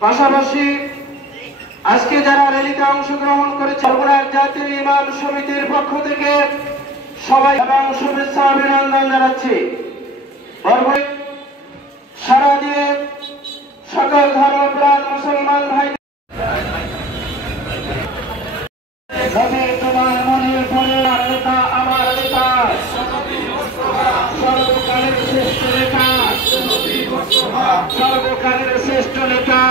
পাশাপাশি আজকে যারা র্যালিতে অংশগ্রহণ করেছে বগুড়ার জাতীয় ইমাম সমিতির পক্ষ থেকে সবাই এবং শুভেচ্ছা অভিনন্দন জানাচ্ছি। সারা দিয়ে সকল ধর্মপ্রাণ মুসলমান ভাই তোমার মনে পড়ে নেতা আমার নেতা সর্বকালের শ্রেষ্ঠ নেতা সর্বকালের শ্রেষ্ঠ নেতা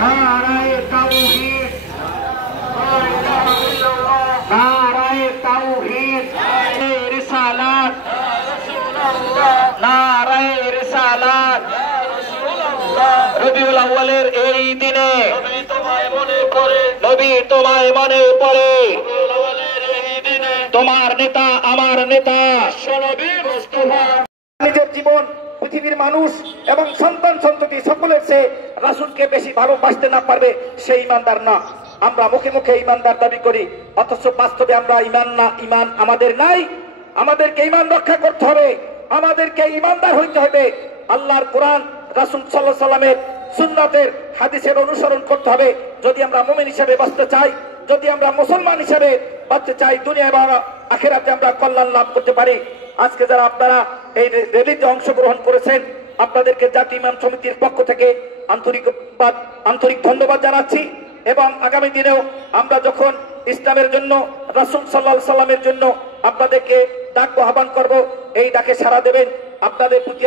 নারায়ে তাওহীদ নারায়ে তাওহীদ রিসালাত নারায়ে রিসালাত রবিউল আউয়ালের এই দিনে নবী তোমায় মনে পড়ে তোমার নেতা আমার নেতা নবী মুস্তাফা। নিজের জীবন পৃথিবীর মানুষ এবং সন্তান সন্ততি সকলের সে রাসূলকে বেশি ভালোবাসতে না পারবে সেই ইমানদার না। আমরা মুখে মুখে ইমানদার দাবি করি, অথচ বাস্তবে আমরা ইমান আমাদের নাই। আমাদেরকে ইমান রক্ষা করতে হবে, আমাদেরকে ইমানদার হইতে হবে। আল্লাহর কোরআন, রাসূল সাল্লাল্লাহু আলাইহি সাল্লামের সুন্নাতের হাদিসের অনুসরণ করতে হবে যদি আমরা মুমিন হিসেবে বাঁচতে চাই, যদি আমরা মুসলমান হিসেবে বাঁচতে চাই, দুনিয়া এবং আখিরাতে আমরা কল্যাণ লাভ করতে পারি। আজকে যারা আপনারা এই র্যালিতে অংশগ্রহণ করেছেন আপনাদেরকে জাতীয় ইমাম সমিতির পক্ষ থেকে আন্তরিক ধন্যবাদ জানাচ্ছি। এবং আগামী দিনেও আমরা যখন ইসলামের জন্য, রাসূল সাল্লাল্লাহু আলাইহি সাল্লামের জন্য আপনাদেরকে ডাকবো, আহ্বান করব, এই ডাকে সাড়া দেবেন। আপনাদের প্রতি